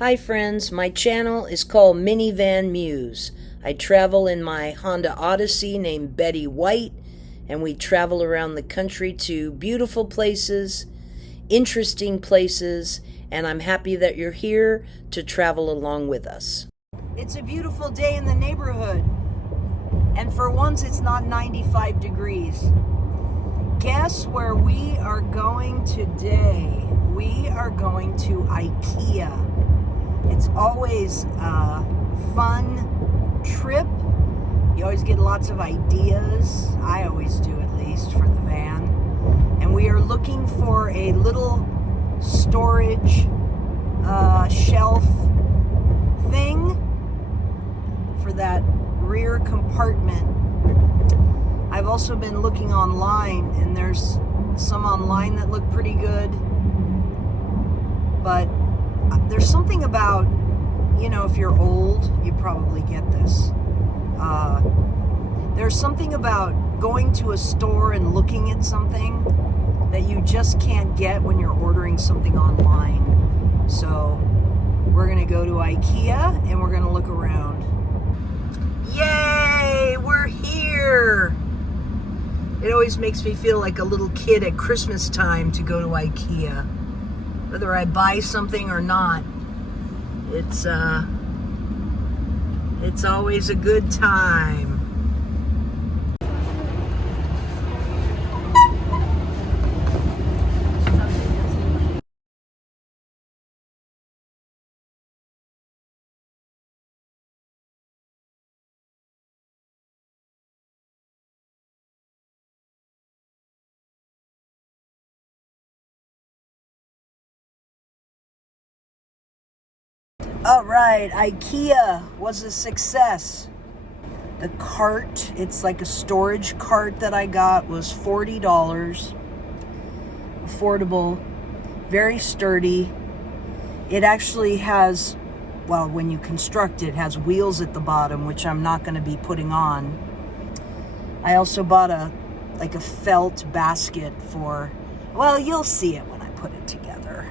Hi friends, my channel is called Minivan Muse. I travel in my Honda Odyssey named Betty White, and we travel around the country to beautiful places, interesting places, and I'm happy that you're here to travel along with us. It's a beautiful day in the neighborhood, and for once it's not 95 degrees. Guess where we are going today? We are going to IKEA. It's always a fun trip. You always get lots of ideas. I always do, at least, for the van. And we are looking for a little storage shelf thing for that rear compartment. I've also been looking online, and there's some online that look pretty good. But there's something about, if you're old, you probably get this. There's something about going to a store and looking at something that you just can't get when you're ordering something online. So we're going to go to IKEA and we're going to look around. Yay! We're here! It always makes me feel like a little kid at Christmas time to go to IKEA. Whether I buy something or not, it's always a good time. All right, IKEA was a success. The cart, it's like a storage cart that I got, was $40. Affordable, very sturdy. It actually has, well, when you construct it, has wheels at the bottom, which I'm not going to be putting on. I also bought a felt basket for, well, you'll see it when I put it together.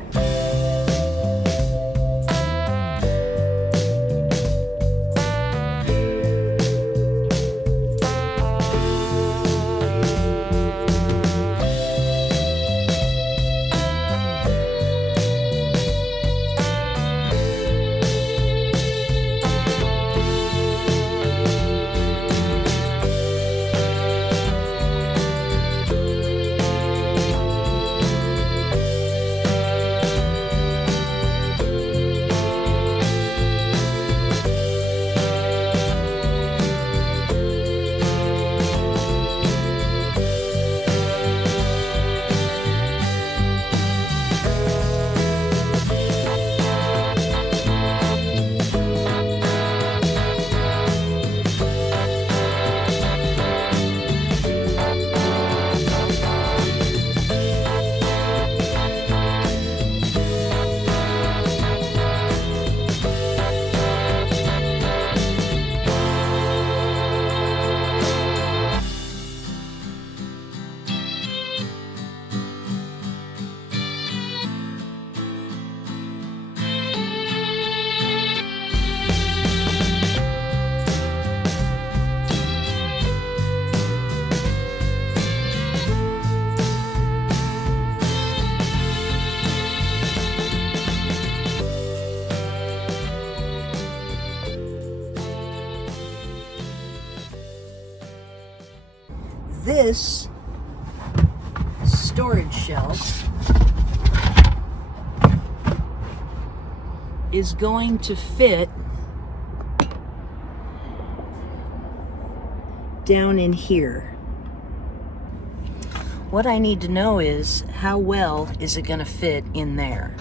This storage shelf is going to fit down in here. What I need to know is how well is it going to fit in there.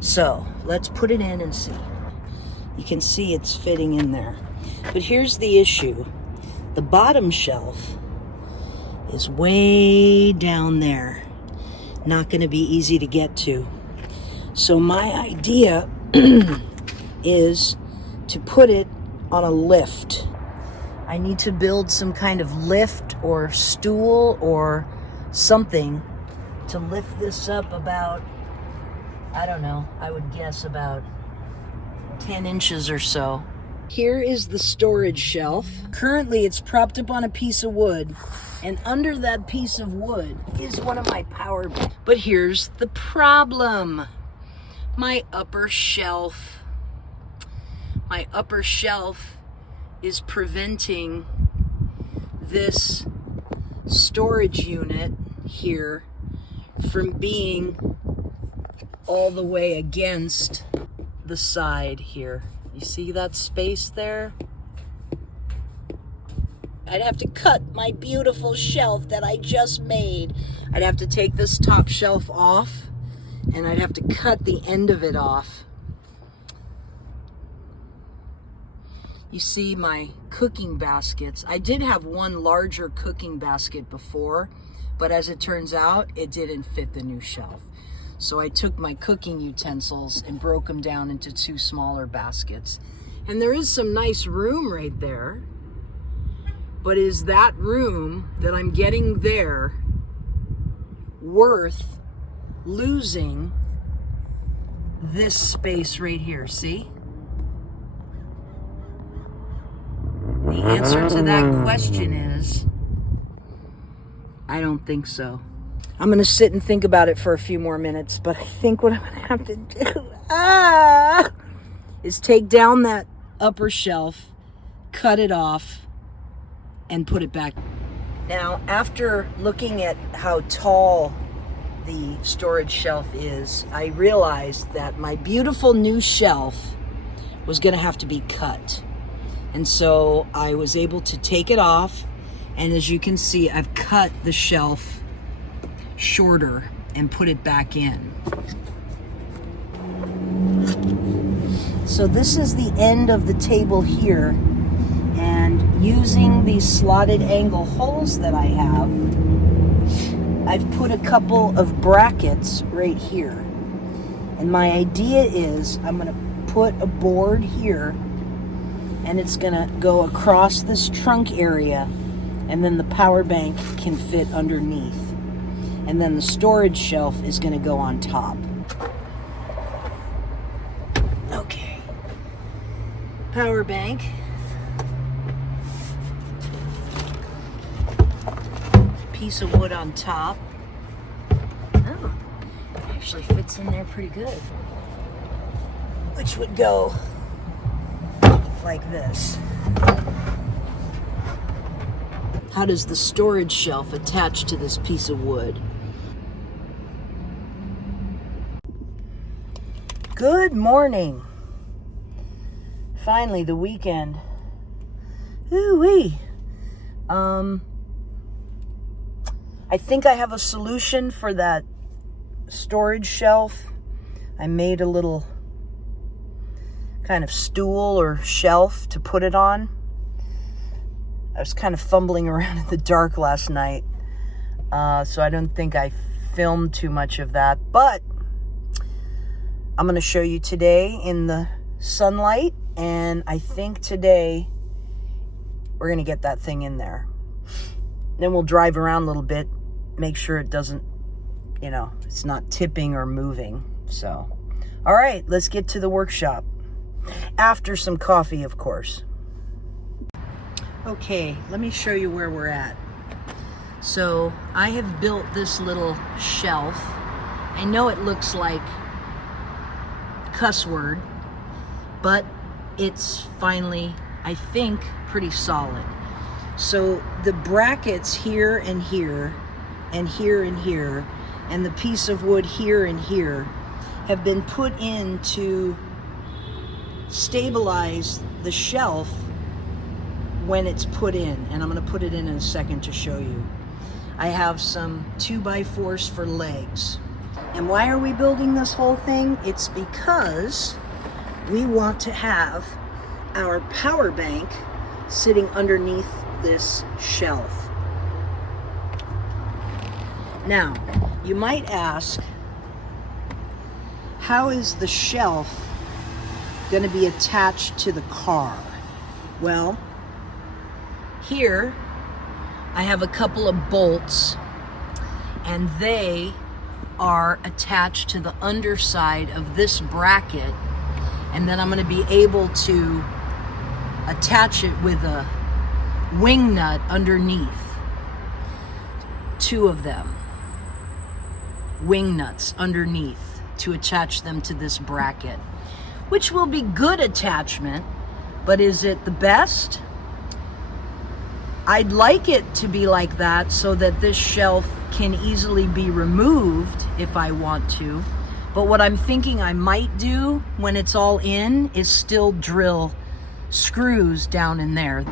So let's put it in and see. You can see it's fitting in there. But here's the issue. The bottom shelf is way down there. Not going to be easy to get to. So my idea is to put it on a lift. I need to build some kind of lift or stool or something to lift this up about, I don't know, I would guess about 10 inches or so. Here is the storage shelf. Currently, it's propped up on a piece of wood, and under that piece of wood is one of my power banks. But here's the problem. My upper shelf is preventing this storage unit here from being all the way against the side here. You see that space there? I'd have to cut my beautiful shelf that I just made. I'd have to take this top shelf off, and I'd have to cut the end of it off. You see my cooking baskets. I did have one larger cooking basket before, but as it turns out, it didn't fit the new shelf. So I took my cooking utensils and broke them down into 2 smaller baskets. And there is some nice room right there. But is that room that I'm getting there worth losing this space right here? See? The answer to that question is, I don't think so. I'm going to sit and think about it for a few more minutes, but I think what I'm going to have to do is take down that upper shelf, cut it off, and put it back. Now, after looking at how tall the storage shelf is, I realized that my beautiful new shelf was going to have to be cut. And so I was able to take it off, and as you can see, I've cut the shelf shorter and put it back in. So this is the end of the table here, and using these slotted angle holes that I have, I've put a couple of brackets right here. And my idea is I'm going to put a board here, and it's going to go across this trunk area, and then the power bank can fit underneath. And then the storage shelf is going to go on top. Okay. Power bank. Piece of wood on top. Oh, it actually fits in there pretty good. Which would go like this. How does the storage shelf attach to this piece of wood? Good morning. Finally, the weekend. Ooh-wee. I think I have a solution for that storage shelf. I made a little kind of stool or shelf to put it on. I was kind of fumbling around in the dark last night, so I don't think I filmed too much of that, but I'm going to show you today in the sunlight, and I think today we're going to get that thing in there. Then we'll drive around a little bit, make sure it doesn't, it's not tipping or moving. So, all right, let's get to the workshop. After some coffee, of course. Okay, let me show you where we're at. So I have built this little shelf. I know it looks like cuss word, but it's finally, I think, pretty solid. So the brackets here and here, and here and here, and the piece of wood here and here have been put in to stabilize the shelf when it's put in, and I'm going to put it in a second to show you. I have some 2x4s for legs. And why are we building this whole thing? It's because we want to have our power bank sitting underneath this shelf. Now, you might ask, how is the shelf going to be attached to the car? Well, here I have a couple of bolts, and they are attached to the underside of this bracket, And then I'm going to be able to attach it with a wing nut underneath. 2 of them. Wing nuts underneath to attach them to this bracket, which will be good attachment, but is it the best? I'd like it to be like that so that this shelf can easily be removed if I want to. But what I'm thinking I might do when it's all in is still drill screws down in there.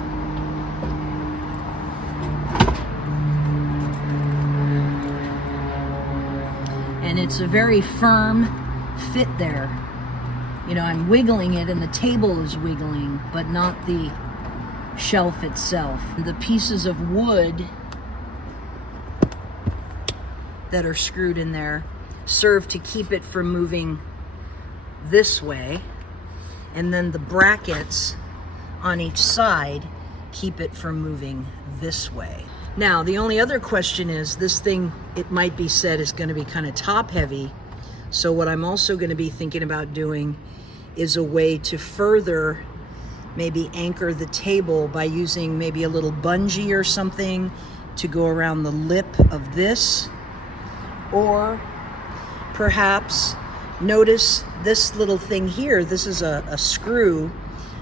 And it's a very firm fit there. You know, I'm wiggling it and the table is wiggling, but not the shelf itself. The pieces of wood that are screwed in there serve to keep it from moving this way, and then the brackets on each side keep it from moving this way. Now, the only other question is, this thing, it might be said, is going to be kind of top heavy. So what I'm also going to be thinking about doing is a way to further maybe anchor the table by using maybe a little bungee or something to go around the lip of this. Or perhaps notice this little thing here. This is a screw.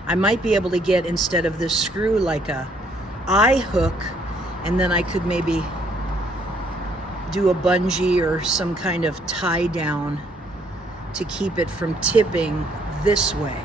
I might be able to get, instead of this screw, like a eye hook, and then I could maybe do a bungee or some kind of tie down to keep it from tipping this way.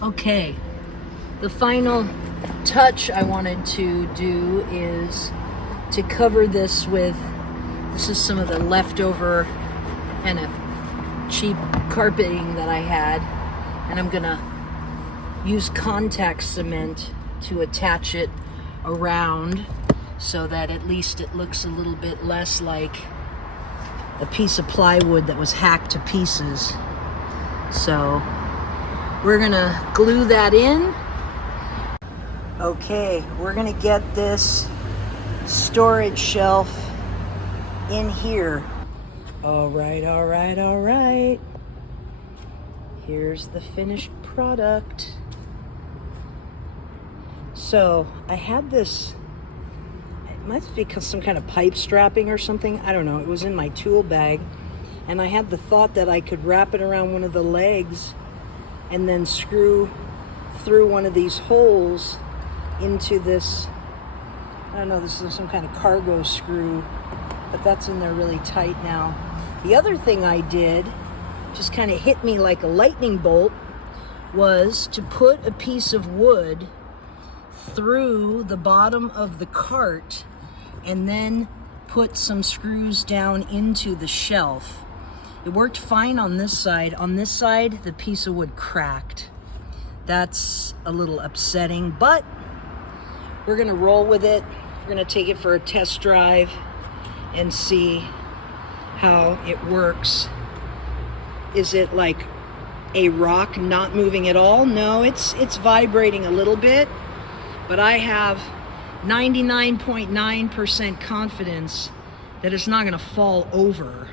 Okay, the final touch I wanted to do is to cover this with, this is some of the leftover kind of cheap carpeting that I had, and I'm gonna use contact cement to attach it around so that at least it looks a little bit less like a piece of plywood that was hacked to pieces. So we're gonna glue that in. Okay, we're gonna get this storage shelf in here. All right, all right, all right. Here's the finished product. So I had this, it must be some kind of pipe strapping or something. I don't know, it was in my tool bag. And I had the thought that I could wrap it around one of the legs and then screw through one of these holes into this, I don't know, this is some kind of cargo screw, but that's in there really tight now. The other thing I did, just kind of hit me like a lightning bolt, was to put a piece of wood through the bottom of the cart and then put some screws down into the shelf. It worked fine on this side. On this side, the piece of wood cracked. That's a little upsetting, but we're gonna roll with it. We're gonna take it for a test drive and see how it works. Is it like a rock not moving at all? No, it's vibrating a little bit, but I have 99.9% confidence that it's not gonna fall over.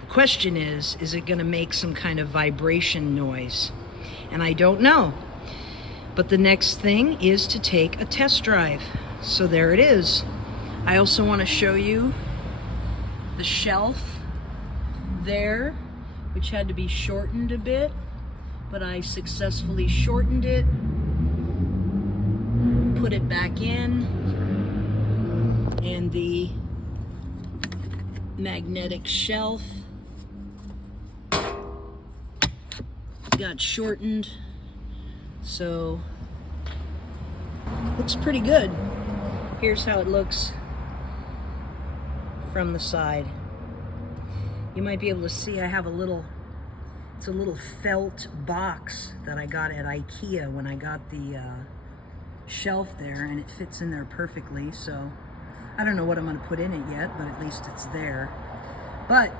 The question is it gonna make some kind of vibration noise? And I don't know. But the next thing is to take a test drive. So there it is. I also want to show you the shelf there, which had to be shortened a bit, but I successfully shortened it, put it back in, and the magnetic shelf got shortened, so looks pretty good. Here's how it looks from the side. You might be able to see I have it's a little felt box that I got at IKEA when I got the shelf there, and it fits in there perfectly. So I don't know what I'm going to put in it yet, but at least it's there. But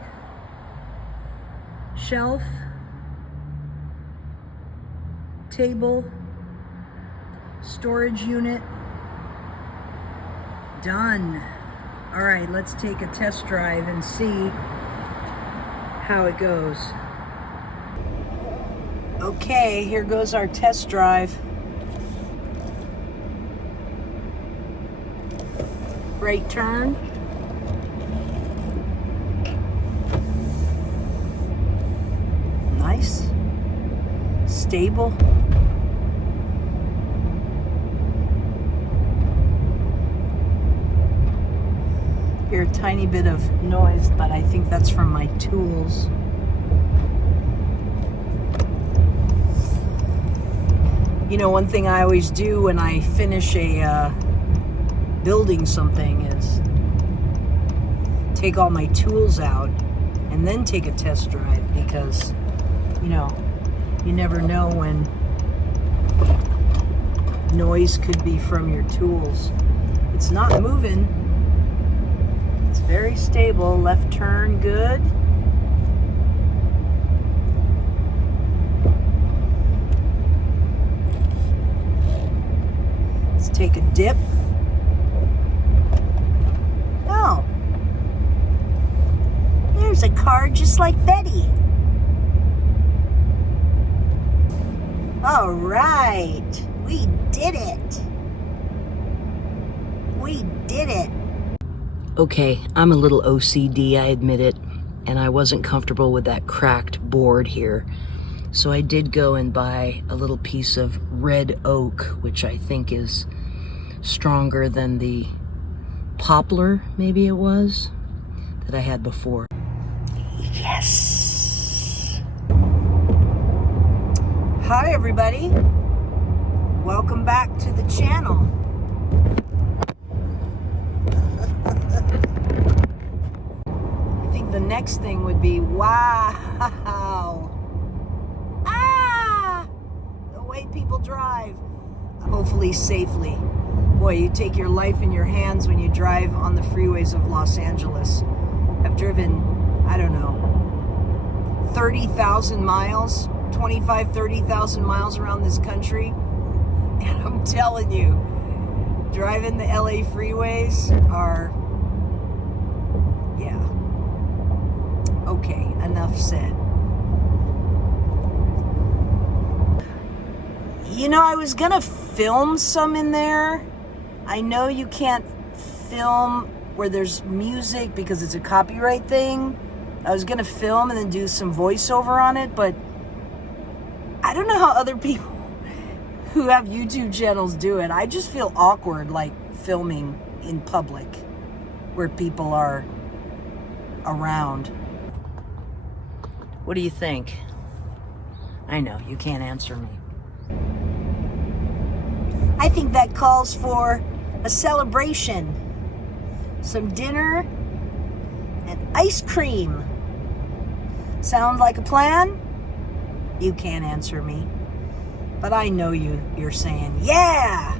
shelf, table, storage unit, done. All right, let's take a test drive and see how it goes. Okay, here goes our test drive. Right turn. Nice. Stable. Hear a tiny bit of noise, but I think that's from my tools. You know, one thing I always do when I finish building something is take all my tools out and then take a test drive, because, you know, you never know when noise could be from your tools. It's not moving. It's very stable. Left turn, good. Let's take a dip. Oh, there's a car just like Betty. All right, we did it. We did it. Okay, I'm a little OCD, I admit it, and I wasn't comfortable with that cracked board here. So I did go and buy a little piece of red oak, which I think is stronger than the poplar, maybe it was, that I had before. Yes! Hi everybody, welcome back to the channel. I think the next thing would be, wow, the way people drive, hopefully safely. Boy, you take your life in your hands when you drive on the freeways of Los Angeles. I've driven, I don't know, 30,000 miles, 30,000 miles around this country. And I'm telling you, driving the LA freeways are, yeah. Okay, enough said. You know, I was gonna film some in there. I know you can't film where there's music because it's a copyright thing. I was gonna film and then do some voiceover on it, but I don't know how other people who have YouTube channels do it. I just feel awkward, like filming in public where people are around. What do you think? I know, you can't answer me. I think that calls for a celebration. Some dinner and ice cream. Sound like a plan? You can't answer me. But I know you're saying, yeah!